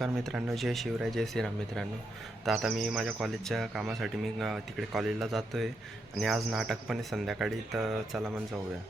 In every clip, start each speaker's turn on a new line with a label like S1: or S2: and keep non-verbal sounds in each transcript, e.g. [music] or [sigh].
S1: नमस्कार मित्रांनो जय शिवराय जय श्रीराम मित्रांनो. तर आता मी माझ्या कॉलेजच्या कामासाठी मी तिकडे कॉलेजला जातो आहे आणि आज नाटक पण आहे संध्याकाळी तर चला मग जाऊया.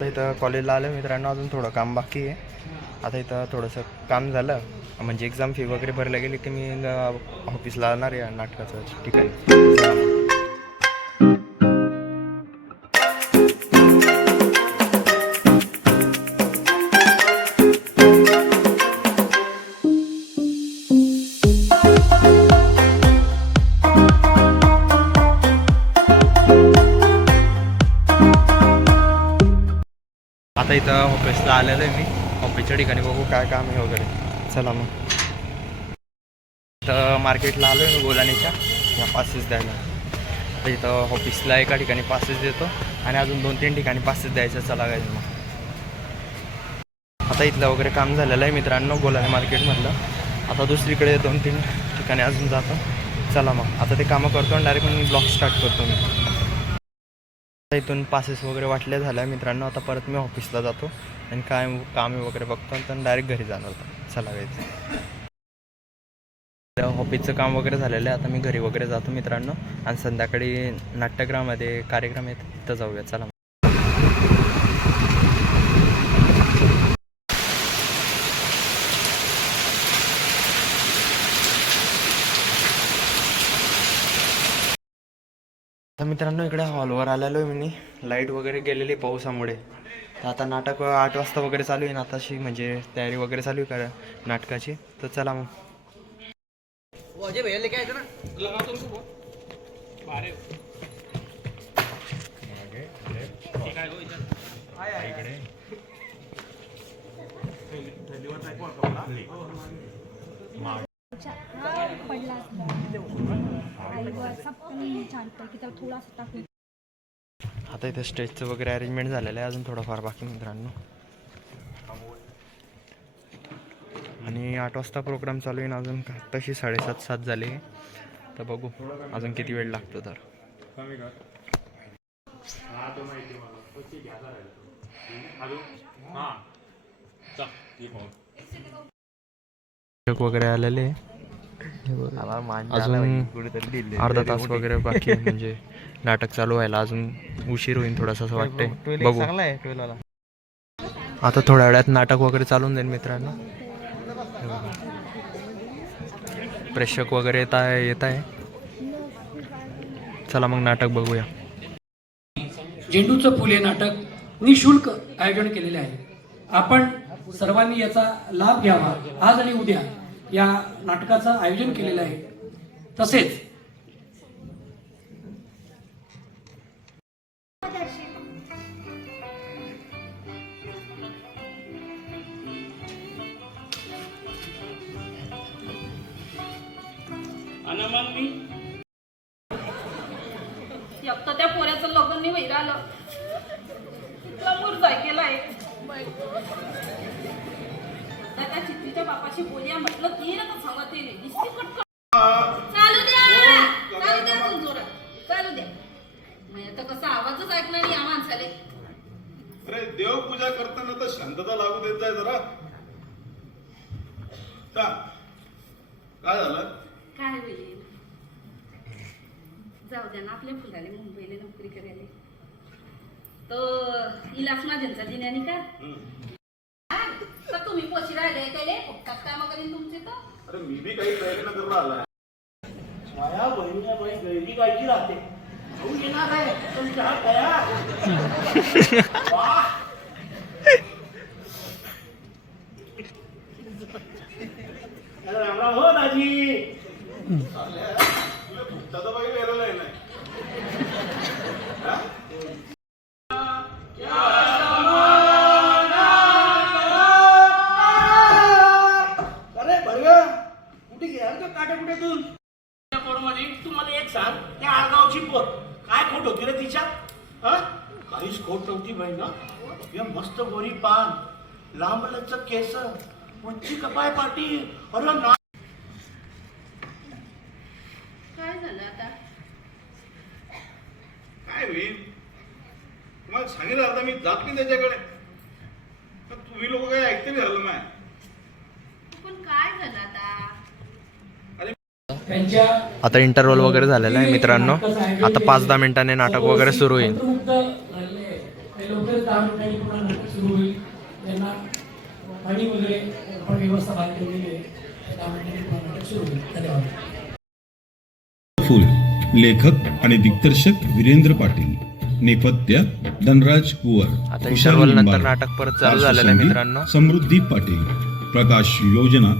S1: इथं कॉलेजला आलं मित्रांनो अजून थोडं काम बाकी आहे. आता इथं थोडंसं काम झालं. म्हणजे एक्झाम फी वगैरे भरल्या गेली की मी ऑफिसला जाणार आहे नाटकाचं ठिकाणी. आता इथं ऑफिसला आलेलो आहे मी. हो, ऑफिसच्या ठिकाणी बघू काय काम आहे वगैरे. चला मग. इथं मार्केटला आलो आहे मी गोलानीच्या या पासेस द्यायला. तर इथं ऑफिसला एका ठिकाणी पासेस देतो आणि अजून दोन तीन ठिकाणी पासेस द्यायचं चला काय मग. आता इथलं वगैरे काम झालेलं आहे मित्रांनो गोलाने मार्केटमधलं. आता दुसरीकडे दोन तीन ठिकाणी अजून जातो. चला मग. आता ते कामं करतो आणि डायरेक्ट मी ब्लॉग स्टार्ट करतो मी. इथून पासेस वगैरे वाटले झाल्या मित्रांनो. आता परत मी ऑफिसला जातो आणि काय काम वगैरे बघतो आणि डायरेक्ट घरी जाणार होतो. चला गायचं ऑफिसचं काम वगैरे झालेलं आहे. आता मी घरी वगैरे जातो मित्रांनो. आणि संध्याकाळी नाट्यगृहामध्ये कार्यक्रम आहे तिथं जाऊया. चला. मित्रांनो इकडे हॉलवर आलेलो आहे मी लाइट वगैरे गेलेली आहे पावसामुळे तर आता नाटक आठ वाजता वगैरे चालू आहे ना आताशी म्हणजे तयारी वगैरे चालू आहे करा नाटकाची तर चला मग
S2: पडला छानपैकी त्याला थोडासा टाकून
S1: आता इथे स्टेजचं वगैरे अरेंजमेंट झालेलं आहे. अजून थोडंफार बाकी मित्रांनो. आणि आठ वाजता प्रोग्राम चालू आहे ना अजून तशी साडेसात सात झाले. तर बघू अजून किती वेळ लागतो तर. वगैरे आलेले आहे. अजून अर्धा तास वगैरे बाकी आहे म्हणजे नाटक चालू व्हायला. अजून उशीर होईल थोडासा असं वाटतंय. बघू. आता थोड्या वेळात नाटक वगैरे चालून जाईल मित्रांनो. हे. प्रेक्षक वगैरे येत आहे येत आहे. चला मग नाटक बघूया.
S3: झेंडूचं फुले नाटक निशुल्क आयोजन केलेले आहे. आपण सर्वांनी याचा लाभ घ्यावा. आज आणि उद्या. या नाटकाचं आयोजन केलेलं आहे. तसेच
S4: एक
S5: अरे देवपूजा करताना तर शांतता लागू देत जाय जरा. काय झालं?
S4: काय होईल जाऊ द्या ना आपल्या फुलाले मुंबईला नोकरी करायला. तर इलास माझ्यांचा दिन्यानी का? हा, तर तुम्ही पोशी राहिले त्याले? फुकटात काम करीन तुमचे तर.
S5: अरे मी बी काही प्रयत्न करून आलाय
S6: माझ्या बहिणीच्या बाई गैरी गायची राहते. भाऊ येणार आहे पण चहा तयार. [laughs] बोला. हे मस्त गोरी पान. लांबलच केस. उंची कपाय पाटी. अरे ना काय झालं
S5: आता? काय होईल? मला सांगितलं आता मी जात नाही त्याच्याकडे. तुम्ही लोक काय ऐकते नाही झालं
S4: मॅ काय झालं आता?
S1: इंटरवल इंटरव्हल वगैरे झालेला आहे मित्रांनो. आता पाच दहा मिनिटांनी नाटक वगैरे सुरू होईल.
S3: लवकरच दहा मिनिटांनी पुन्हा नाटक सुरू होईल त्यांना पाणी वगैरे आपण व्यवस्था बाहेर ठेवलेली आहे दहा मिनिटांनी पुन्हा नाटक सुरू होईल धन्यवाद
S7: फुल लेखक आणि दिग्दर्शक वीरेंद्र पाटील नेपथ्य धनराज कुवर कुशाल
S1: नंतर नाटक परत चालू झालेलं आहे मित्रांनो.
S7: समृद्धी पाटील प्रकाश योजना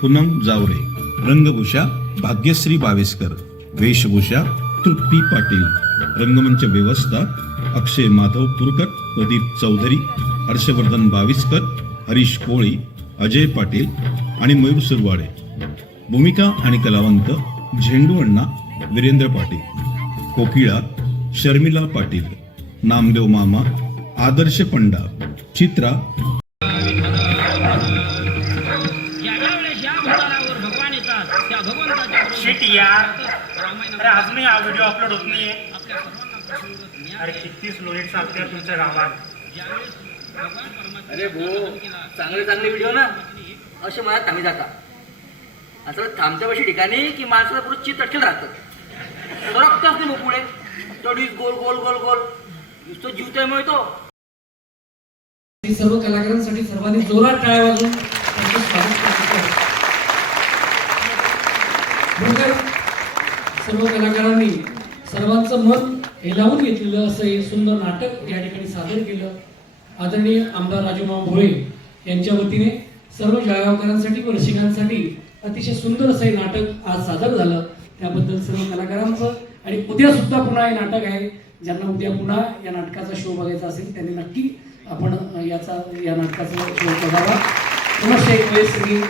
S7: पूनम जावरे रंगभूषा भाग्यश्री बावेस्कर वेशभूषा तृप्ती पाटील रंगमंच व्यवस्था अक्षय माधव पुरकर प्रदीप चौधरी हर्षवर्धन बाविस्कर हरीश कोळी अजय पाटील आणि मयूर सुरवाडे. भूमिका आणि कलावंत झेंडू अण्णा वीरेंद्र पाटील. कोकिळा शर्मिला पाटील. नामदेव मामा आदर्श पंडा चित्रा.
S8: शिट यार. अरे अजूनही हा व्हिडिओ अपलोड होत नाहीये. अरे किती स्लोरेट चालते तुमच्या गावात.
S9: अरे भो चांगले चांगले व्हिडिओ ना. असे मला थांबी जाता. असं थांबत्या अशी ठिकाणी की माणसाला पुढे चित अटकेल राहतं. सरकते असते मग पुढे. चढीस गोल गोल गोल गोल. नुसतं जीवतोय मिळतो
S3: सर्व कलाकारांसाठी सर्वांनी जोरात टाळ्या. खरोखर सर्व कलाकारांनी सर्वांचं मन हेलावून घेतलेलं असं हे सुंदर नाटक या ठिकाणी सादर केलं. आदरणीय आमदार राजूमाव भोळे यांच्या वतीने सर्व जळगावकरांसाठी व रसिकांसाठी अतिशय सुंदर असं हे नाटक आज सादर झालं. त्याबद्दल सर्व कलाकारांचं आणि उद्या सुद्धा पुन्हा हे नाटक आहे. ज्यांना उद्या पुन्हा या नाटकाचा शो बघायचा असेल त्यांनी नक्की आपण याचा या नाटकाचा शो बघावा. पुनश्च एक वेळेस मी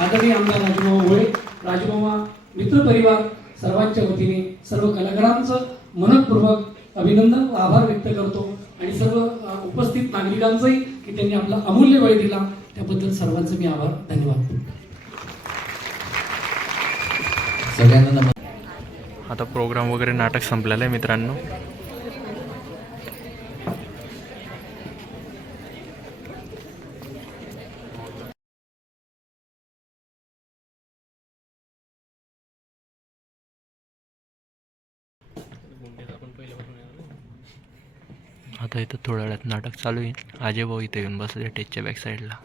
S3: आदरणीय आमदार राजूमामा भोळे. राजूमामा मित्रपरिवार सर्वांच्या वतीने सर्व कलाकारांचं मनपूर्वक अभिनंदन व आभार व्यक्त करतो. आणि सर्व उपस्थित नागरिकांचंही की त्यांनी आपला अमूल्य वेळ दिला त्याबद्दल सर्वांचे मी आभार. धन्यवाद.
S1: आता प्रोग्राम वगैरे नाटक संपलेलं आहे मित्रांनो. आता इथं थोड्या वेळात नाटक चालू आहे अजय भाऊ इथे येऊन बसले टेजच्या बॅक साईडला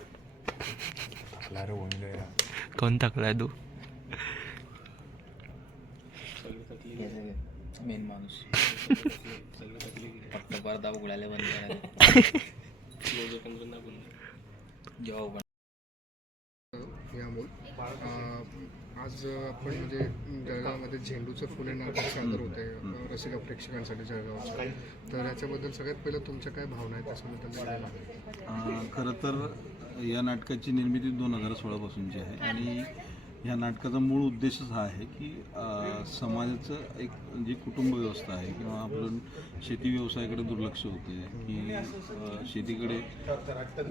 S1: कोण टाकलाय तू?
S9: मेन माणूस. फक्त उघडायला बंद जेव्हा
S10: आज आपण म्हणजे जळगावमध्ये झेंडूचं फुले नाटक सादर होते अं, रसिका प्रेक्षकांसाठी जळगावचं. तर याच्याबद्दल सगळ्यात पहिलं तुमच्या काय भावना आहेत.
S7: अं, खरं तर या नाटकाची निर्मिती दोन हजार सोळापासूनची आहे. आणि ह्या नाटकाचा मूळ उद्देशच हा आहे की समाजाचं एक जी कुटुंब व्यवस्था आहे किंवा आपलं शेती व्यवसायाकडे दुर्लक्ष होते की शेतीकडे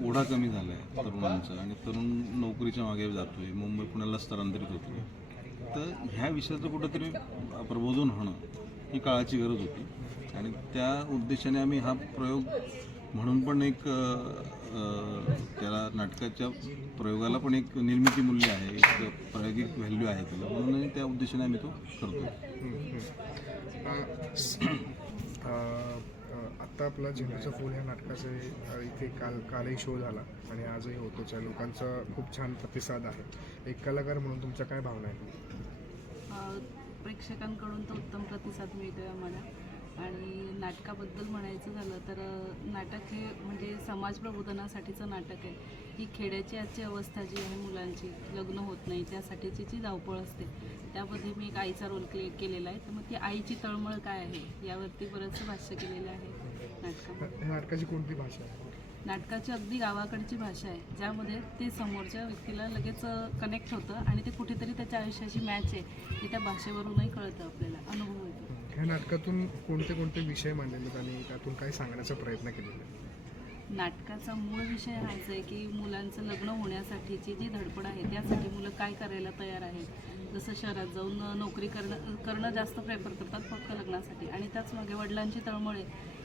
S7: ओढा कमी झाला आहे तरुणांचा आणि तरुण नोकरीच्या मागे जातोय मुंबई पुण्याला स्थलांतरित होतोय. तर ह्या विषयाचं कुठंतरी प्रबोधन होणं ही काळाची गरज होती आणि त्या उद्देशाने आम्ही हा प्रयोग म्हणून पण एक त्याला नाटकाच्या प्रयोगाला पण एक निर्मिती मूल्य आहे एक प्रायोगिक व्हॅल्यू आहे त्याला. म्हणून त्या उद्देशाने आम्ही तो करतो
S10: आत्ता आपला झेंडूचं फूल ह्या नाटकाचे इथे काल कालही शो झाला आणि आजही होतोच आहे. लोकांचा खूप छान प्रतिसाद आहे. एक कलाकार म्हणून तुमच्या काय भावना आहेत?
S4: अ, प्रेक्षकांकडून तर उत्तम प्रतिसाद मिळतोय आम्हाला. आणि नाटकाबद्दल म्हणायचं झालं तर नाटक हे म्हणजे समाज प्रबोधनासाठीचं नाटक आहे. ही खेड्याची आजची अवस्था जी आहे मुलांची लग्न होत नाही त्यासाठीची जी धावपळ असते त्यामध्ये मी एक आईचा रोल क्ले केलेला आहे. तर मग ती आईची तळमळ काय आहे? यावरती बरंचसं भाष्य केलेलं आहे नाटकामध्ये.
S10: नाटकाची कोणती भाषा आहे?
S4: नाटकाची अगदी गावाकडची भाषा आहे ज्यामध्ये ते समोरच्या व्यक्तीला लगेच कनेक्ट होतं आणि ते कुठेतरी त्याच्या आयुष्याची मॅच आहे हे त्या भाषेवरूनही कळतं आपल्याला. अनुभव
S10: ह्या नाटकातून कोणते कोणते विषय मांडलेले आणि त्यातून काय सांगण्याचा प्रयत्न केलेला आहे?
S4: नाटकाचा मूळ विषय हाच आहे की मुलांचं लग्न होण्यासाठीची जी धडपड आहे त्यासाठी मुलं काय करायला तयार आहेत? जसं शहरात जाऊन नोकरी करणं करणं जास्त प्रेफर करतात फक्त लग्नासाठी. आणि त्याच मागे वडिलांची तळमळ आहे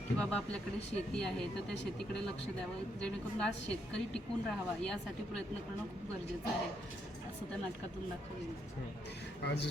S4: की बाबा आपल्याकडे शेती आहे तर त्या शेतीकडे लक्ष द्यावं जेणेकरून आज शेतकरी टिकून राहावा यासाठी प्रयत्न करणं खूप गरजेचं आहे असं त्या नाटकातून दाखवलं
S10: आज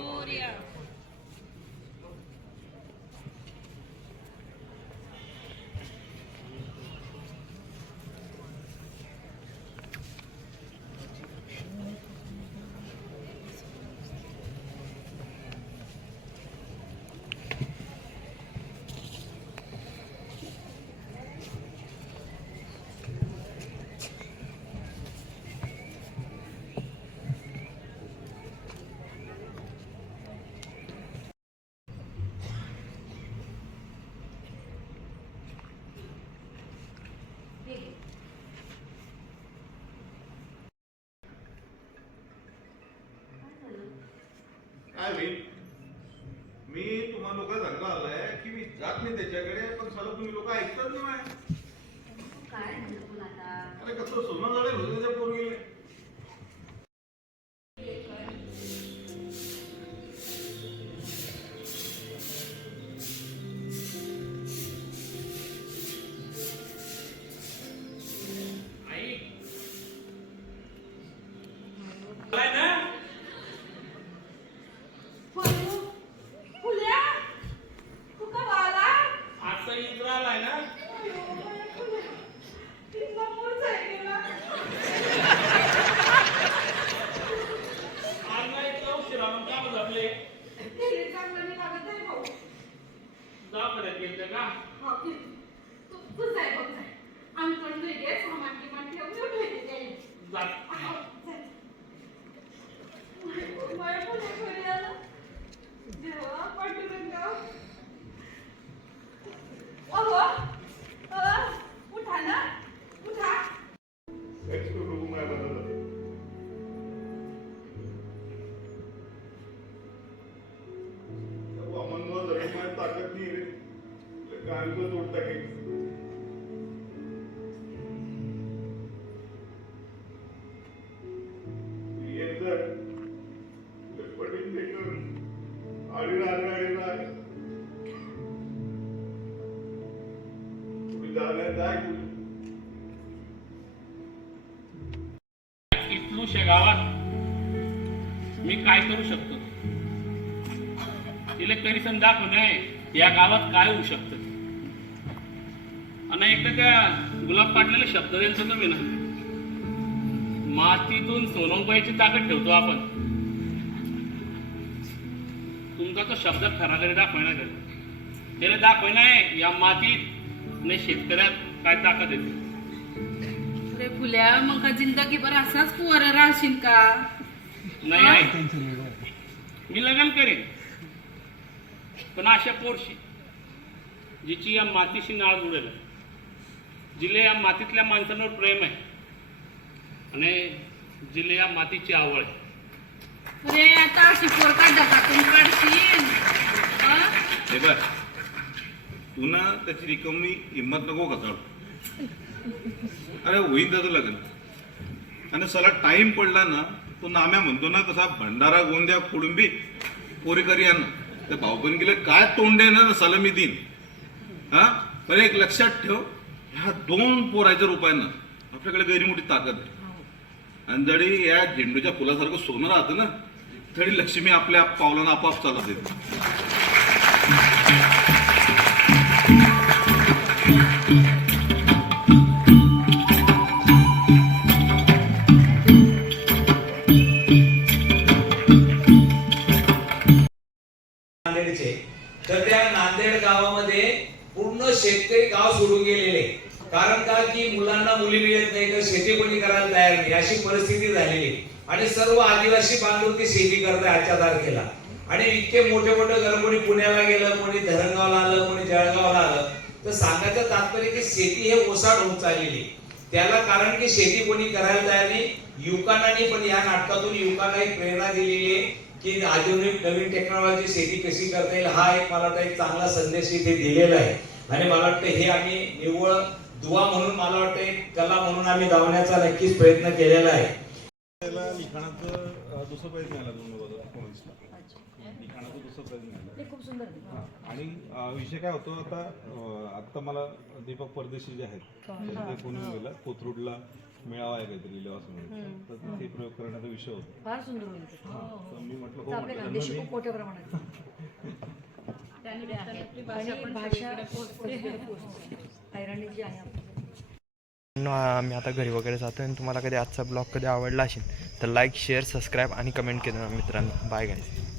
S5: नाही त्याच्याकडे पण साला तुम्ही लोक ऐकतात नाही
S4: काय आता
S5: अरे कसं सोनं जडेल होतं तुम्ही
S8: गावात मी काय करू शकतो? तिला करिसन दाखवणे या गावात काय होऊ शकतं? आणि एकदा त्या गुलाब पाटलेले शब्द त्यांचं तुम्ही ना मातीतून सोनवबाईची ताकद ठेवतो आपण. तुमचा तो शब्द खरा तरी दाखवणार त्याला दाखवणार या मातीत आणि शेतकऱ्यात काय ताकद येते
S4: अरे फुल्या मग का जिंदगीभर असाच पोर राहशील का?
S8: नाही आहे मी लग्न करेन. पण अशा पोरशी जिची या मातीशी नाळ जुडेल जिले या मातीतल्या माणसांवर प्रेम आहे. आणि जिले या मातीची आवड आहे.
S4: अरे आता अशी पोर का? डबातून काढशील? हं?
S5: हे बघ. पुन्हा त्याची रिकमी हिंमत नको कचाड अरे होईन त्याचं लग्न. आणि सला टाइम पडला ना तो नाम्या म्हणतो ना तसा भंडारा गोंद्या कुडुंबी पोरीकरी यांना. त्या गेले काय तोंड आहे ना सला मी देईन हा? पण एक लक्षात ठेव ह्या दोन पोराच्या रुपयानं आपल्याकडे गैरी मोठी ताकद आहे. आणि जरी या झेंडूच्या फुलासारखं सोनं राहतं ना तरी लक्ष्मी आपल्या पावलांना आपोआप चालत येते.
S11: तर सांगायचं तात्पर्य की शेती हे ओसाड होत चाललेली त्याला कारण की शेती कोणी करायला तयार नाही. युवकांनी पण या नाटकातून युवकांना एक प्रेरणा दिलेली आहे की आधुनिक नवीन टेक्नॉलॉजी शेती कशी करता येईल हा एक मला वाटतं एक चांगला संदेश इथे दिलेला आहे. आणि मला वाटतं हे आम्ही निव्वळ दुवा म्हणून मला वाटतं एक कला म्हणून आम्ही धावण्याचा नक्कीच प्रयत्न केलेला आहे.
S7: त्याला लिखाणाचं दुसरं प्राईज मिळालं दोन हजार एकोणीसला लिखाणाचं दुसरं प्राईज मिळालं
S4: खूप सुंदर.
S7: आणि विषय काय होतो आता आत्ता मला दीपक परदेशी जे आहेत त्यांचे फोन गेला कोथरूडला मेळावा आहे काहीतरी इलेवास म्हणून तर ते प्रयोग करण्याचा विषय होता.
S4: फार सुंदर होईल
S7: हां. तर मी म्हटलं हो
S4: आपल्या
S7: म्हटलं
S4: खानदेशी
S7: त्यांना
S4: खूप मोठ्या प्रमाणात. आणि भाषा ऐराणी जी आहे आपली.
S1: न- आम्ही आता घरी वगैरे जातो आणि तुम्हाला कधी आजचा ब्लॉग कधी आवडला असेल तर लाईक शेअर सबस्क्राईब आणि कमेंट केलं मित्रांनो. Bye guys